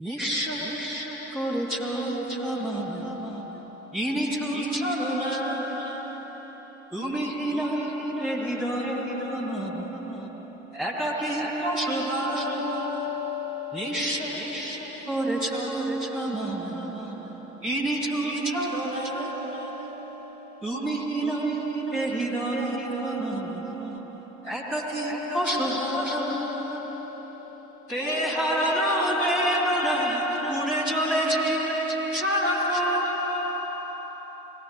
নিঃশ্বাস করেছ ক্ষমা ইনিছ ছলনা তুমি হিলায় হৃদয় আমার একাকী অসহায় নিঃশ্বাস করেছ ক্ষমা ইনিছ ছলনা তুমি হিলায় হৃদয় আমার একাকী অসহায় তেহারা উড়ে চলেছে সারাক্ষণ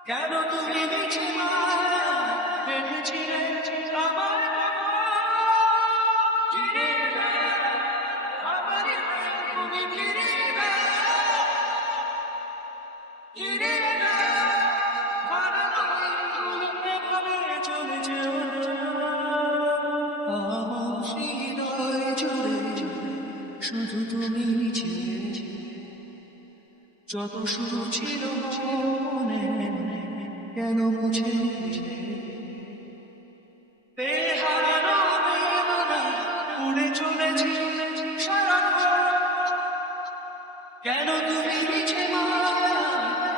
কেন তুমি মিছে মায়া বেঁধেছিলে আমার ফিরে আমার তুমি ফিরে ফিরে চলে যেও আমার হৃদয় জুড়ে শুধু তুমি ছিলে যত শুরু ছিল মনে কেন মুছে বেহারা বেদনা উড়ে চলেছি সারাক্ষণ কেন তুমি মিছে মায়া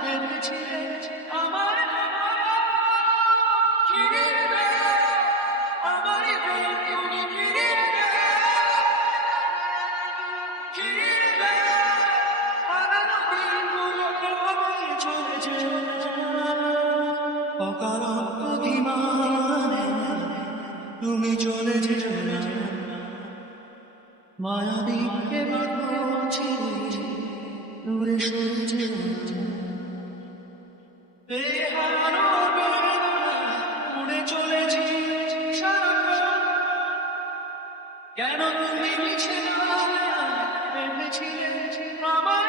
বেঁধেছিলে আমার ফিরে আমার তুমি ফিরে ফিরে অকারণ প্রতিমানে তুমি চলে যেও না মায়াবীকে বাঁধছি দূরে সরে যেও বেহারা বেদনা উড়ে চলেছি সারাক্ষণ কেন তুমি মিছে মায়া বেঁধেছিলে আমার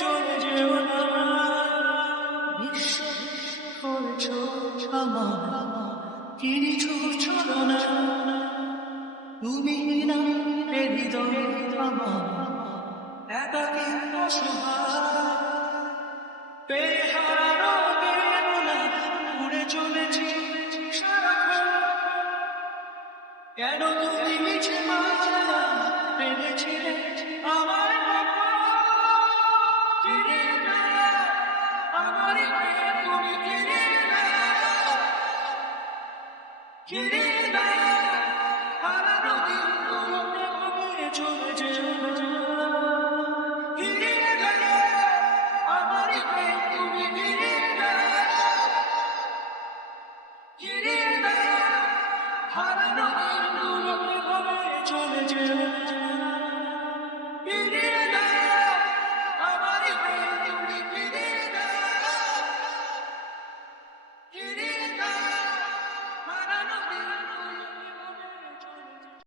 চলে যেও না বিশ্বাস করেছ আমার কিনিছ ছলনা তুমি না হৃদয় আমার একাকী অসহায় বেহারা বেদনা উড়ে চলেছি সারাক্ষণ কেন তুমি মিছে মায়া বেঁধেছিলে আমার ফিরে না আমার তুমি ফিরে না ফিরে না হারানো দিন তুমি চলে যেও না ফিরে না আমার তুমি ফিরে না ফিরে